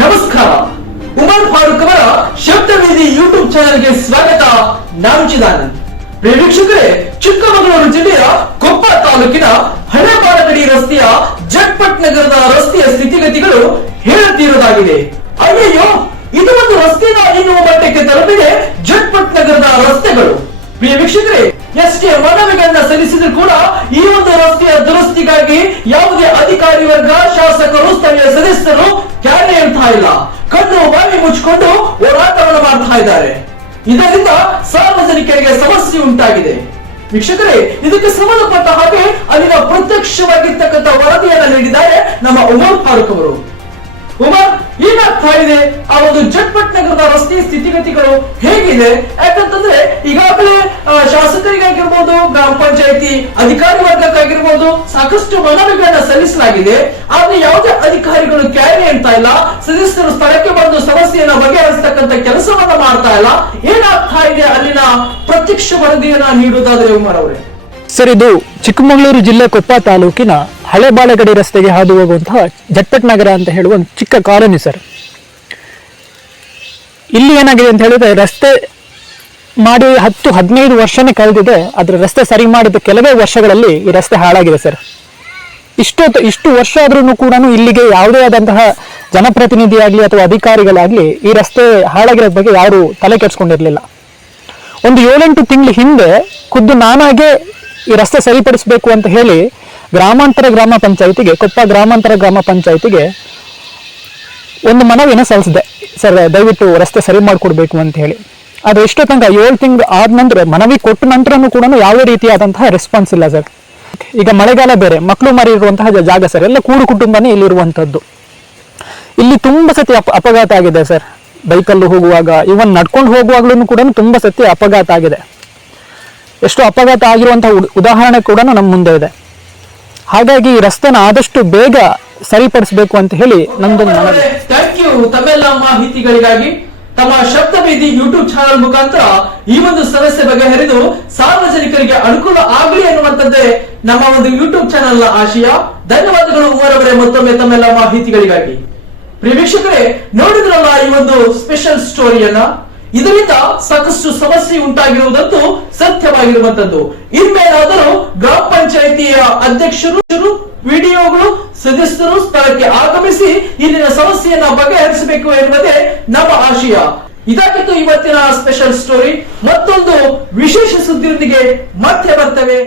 ನಮಸ್ಕಾರ. ಉಮರ್ ಫಾರೂಕ್ ಅವರ ಶಬ್ದವೇದಿ ಯೂಟ್ಯೂಬ್ ಚಾನೆಲ್ಗೆ ಸ್ವಾಗತ. ನಾನು ಚಿದಾನಂದ್. ಪ್ರಿಯ ವೀಕ್ಷಕರೇ, ಚಿಕ್ಕಮಗಳೂರು ಜಿಲ್ಲೆಯ ಕೊಪ್ಪ ತಾಲೂಕಿನ ಹಳೆಬಾಳಗಡಿ ರಸ್ತೆಯ ಜಟ್ಪಟ್ ನಗರದ ರಸ್ತೆಯ ಸ್ಥಿತಿಗತಿಗಳು ಹೇಳುತ್ತಿರುವುದಾಗಿದೆ. ಅಯ್ಯಯ್ಯೋ, ಇದು ಒಂದು ರಸ್ತೆನ ಎನ್ನುವ ಮಟ್ಟಕ್ಕೆ ತಲುಪಿದೆ ಜಟ್ಪಟ್ ನಗರದ ರಸ್ತೆಗಳು. ಪ್ರಿಯ ವೀಕ್ಷಕರೇ, ಎಷ್ಟೇ ಮನವಿಗಳನ್ನ ಸಲ್ಲಿಸಿದ್ರು ಕೂಡ ಈ ಒಂದು ರಸ್ತೆಯ ದುರಸ್ತಿಗಾಗಿ ಯಾವುದೇ ಅಧಿಕಾರಿ ವರ್ಗ, ಶಾಸಕರು, ಸ್ಥಳೀಯ ಸದಸ್ಯರು ಕ್ಯಾರೆ ಹೇಳ್ತಾ ಇಲ್ಲ. ಕಣ್ಣು ಬಾಯಿ ಮುಚ್ಚಿಕೊಂಡು ಹೋರಾಟವನ್ನು ಮಾಡ್ತಾ ಇದ್ದಾರೆ. ಇದರಿಂದ ಸಾರ್ವಜನಿಕರಿಗೆ ಸಮಸ್ಯೆ ಉಂಟಾಗಿದೆ. ವೀಕ್ಷಕರೇ, ಇದಕ್ಕೆ ಸಂಬಂಧಪಟ್ಟ ಹಾಗೆ ಅಲ್ಲಿನ ಪ್ರತ್ಯಕ್ಷವಾಗಿರ್ತಕ್ಕಂಥ ವರದಿಯನ್ನ ನೀಡಿದ್ದಾರೆ ನಮ್ಮ ಉಮರ್ ಫಾರೂಕ್ ಅವರು. ಉಮರ್, ಏನಾಗ್ತಾ ಇದೆ? ಆ ಒಂದು ಜಟ್ಪಟ್ ನಗರದ ರಸ್ತೆಯ ಸ್ಥಿತಿಗತಿಗಳು ಹೇಗಿದೆ? ಯಾಕಂತಂದ್ರೆ ಈಗಾಗಲೇ ಶಾಸಕರಿಗಾಗಿರ್ಬೋದು, ಗ್ರಾಮ ಪಂಚಾಯತಿ ಅಧಿಕಾರಿ ವರ್ಗಕ್ಕಾಗಿರ್ಬೋದು ಸಾಕಷ್ಟು ಮನವಿಗಳನ್ನ ಸಲ್ಲಿಸಲಾಗಿದೆ. ಆದ್ರೆ ಯಾವುದೇ ಅಧಿಕಾರಿಗಳು ಕ್ಯಾರೆ ಅಂತ ಇಲ್ಲ. ಸದಸ್ಯರು ಸ್ಥಳಕ್ಕೆ ಬಂದು ಸಮಸ್ಯೆಯನ್ನ ಬಗೆಹರಿಸತಕ್ಕಂತ ಕೆಲಸವನ್ನ ಮಾಡ್ತಾ ಇಲ್ಲ. ಏನಾಗ್ತಾ ಇದೆ ಅಲ್ಲಿನ ಪ್ರತ್ಯಕ್ಷ ವರದಿಯನ್ನ ನೀಡುವುದಾದ್ರೆ ಉಮರ್ ಅವರೇ? ಸರ್, ಇದು ಚಿಕ್ಕಮಗಳೂರು ಜಿಲ್ಲೆ ಕೊಪ್ಪ ತಾಲೂಕಿನ ಹಳೆಬಾಳಗಡಿ ರಸ್ತೆಗೆ ಹಾದು ಹೋಗುವಂತಹ ಜಟ್ಪಟ್ ನಗರ ಅಂತ ಹೇಳುವ ಒಂದು ಚಿಕ್ಕ ಕಾಲೋನಿ ಸರ್. ಇಲ್ಲಿ ಏನಾಗಿದೆ ಅಂತ ಹೇಳಿದ್ರೆ, ರಸ್ತೆ ಮಾಡಿ 10-15 ವರ್ಷನೇ ಕಳೆದಿದೆ. ಅದರ ರಸ್ತೆ ಸರಿ ಮಾಡಿದ ಕೆಲವೇ ವರ್ಷಗಳಲ್ಲಿ ಈ ರಸ್ತೆ ಹಾಳಾಗಿದೆ ಸರ್. ಇಷ್ಟು ವರ್ಷ ಆದ್ರೂ ಕೂಡ ಇಲ್ಲಿಗೆ ಯಾವುದೇ ಆದಂತಹ ಜನಪ್ರತಿನಿಧಿಯಾಗ್ಲಿ ಅಥವಾ ಅಧಿಕಾರಿಗಳಾಗ್ಲಿ ಈ ರಸ್ತೆ ಹಾಳಾಗಿರೋ ಬಗ್ಗೆ ಯಾರು ತಲೆ ಕೆಡಿಸ್ಕೊಂಡಿರ್ಲಿಲ್ಲ. ಒಂದು 7-8 ತಿಂಗಳ ಹಿಂದೆ ಖುದ್ದು ನಾನಾಗೆ ಈ ರಸ್ತೆ ಸರಿಪಡಿಸಬೇಕು ಅಂತ ಹೇಳಿ ಗ್ರಾಮಾಂತರ ಗ್ರಾಮ ಪಂಚಾಯಿತಿಗೆ, ಕೊಪ್ಪ ಗ್ರಾಮಾಂತರ ಗ್ರಾಮ ಪಂಚಾಯಿತಿಗೆ ಒಂದು ಮನವಿನ ಸಲ್ಲಿಸಿದೆ. ಸರ್, ದಯವಿಟ್ಟು ರಸ್ತೆ ಸರಿ ಮಾಡಿಕೊಡ್ಬೇಕು ಅಂತ ಹೇಳಿ. ಅದು ಎಷ್ಟೋ ತನಕ 7 ತಿಂಗಳು ಆದ ನಂತರ, ಮನವಿ ಕೊಟ್ಟ ನಂತರನೂ ಕೂಡ ಯಾವುದೇ ರೀತಿಯಾದಂತಹ ರೆಸ್ಪಾನ್ಸ್ ಇಲ್ಲ ಸರ್. ಈಗ ಮಳೆಗಾಲ ಬೇರೆ, ಮಕ್ಕಳು ಮರಿ ಇರುವಂತಹ ಜಾಗ ಸರ್. ಎಲ್ಲ ಕೂಡು ಕುಟುಂಬನೇ ಇಲ್ಲಿರುವಂಥದ್ದು. ಇಲ್ಲಿ ತುಂಬಾ ಸತಿ ಅಪಘಾತ ಆಗಿದೆ ಸರ್. ಬೈಕಲ್ಲಿ ಹೋಗುವಾಗ, ಇವನ್ ನಡ್ಕೊಂಡು ಹೋಗುವಾಗ್ಲೂ ಕೂಡ ತುಂಬಾ ಸತಿ ಅಪಘಾತ ಆಗಿದೆ. ಎಷ್ಟು ಅಪಘಾತ ಆಗಿರುವಂತಹ ಉದಾಹರಣೆ ಕೂಡ ನಮ್ಮ ಮುಂದೆ ಇದೆ. ಹಾಗಾಗಿ ಈ ರಸ್ತೆನ ಆದಷ್ಟು ಬೇಗ ಸರಿಪಡಿಸಬೇಕು ಅಂತ ಹೇಳಿ ನಂದೊಂದು ಮನವಿ. ಥ್ಯಾಂಕ್ ಯು ತಮ್ಮೆಲ್ಲ ಮಾಹಿತಿಗಳಿಗಾಗಿ. ತಮ್ಮ ಶಬ್ದವೇದಿ ಯೂಟ್ಯೂಬ್ ಚಾನೆಲ್ ಮುಖಾಂತರ ಈ ಒಂದು ಸಮಸ್ಯೆ ಬಗೆಹರಿದು ಸಾರ್ವಜನಿಕರಿಗೆ ಅನುಕೂಲ ಆಗಲಿ ಎನ್ನುವಂತದ್ದೇ ನಮ್ಮ ಒಂದು ಯೂಟ್ಯೂಬ್ ಚಾನೆಲ್ ನ ಆಶಯ. ಧನ್ಯವಾದಗಳು ಉಮರ್ ಅವರೇ, ಮತ್ತೊಮ್ಮೆ ತಮ್ಮೆಲ್ಲ ಮಾಹಿತಿಗಳಿಗಾಗಿ. ಪ್ರಿಯ ವೀಕ್ಷಕರೇ, ನೋಡಿದ್ರಲ್ಲ ಈ ಒಂದು ಸ್ಪೆಷಲ್ ಸ್ಟೋರಿಯನ್ನ. ಇದರಿಂದ ಸಾಕಷ್ಟು ಸಮಸ್ಯೆ ಉಂಟಾಗಿರುವುದಂತೂ ಸತ್ಯವಾಗಿರುವಂತದ್ದು. ಇನ್ಮೇಲಾದರೂ ಗ್ರಾಮ ಪಂಚಾಯಿತಿಯ ಅಧ್ಯಕ್ಷರು, ವಿಡಿಯೋಗಳು, ಸದಸ್ಯರು ಸ್ಥಳಕ್ಕೆ ಆಗಮಿಸಿ ಇಲ್ಲಿನ ಸಮಸ್ಯೆಯನ್ನ ಬಗೆಹರಿಸಬೇಕು ಎನ್ನುವುದೇ ನಮ್ಮ ಆಶಯ. ಇದಾಗಿತ್ತು ಇವತ್ತಿನ ಸ್ಪೆಷಲ್ ಸ್ಟೋರಿ. ಮತ್ತೊಂದು ವಿಶೇಷ ಸುದ್ದಿಯೊಂದಿಗೆ ಮತ್ತೆ ಬರ್ತೇವೆ.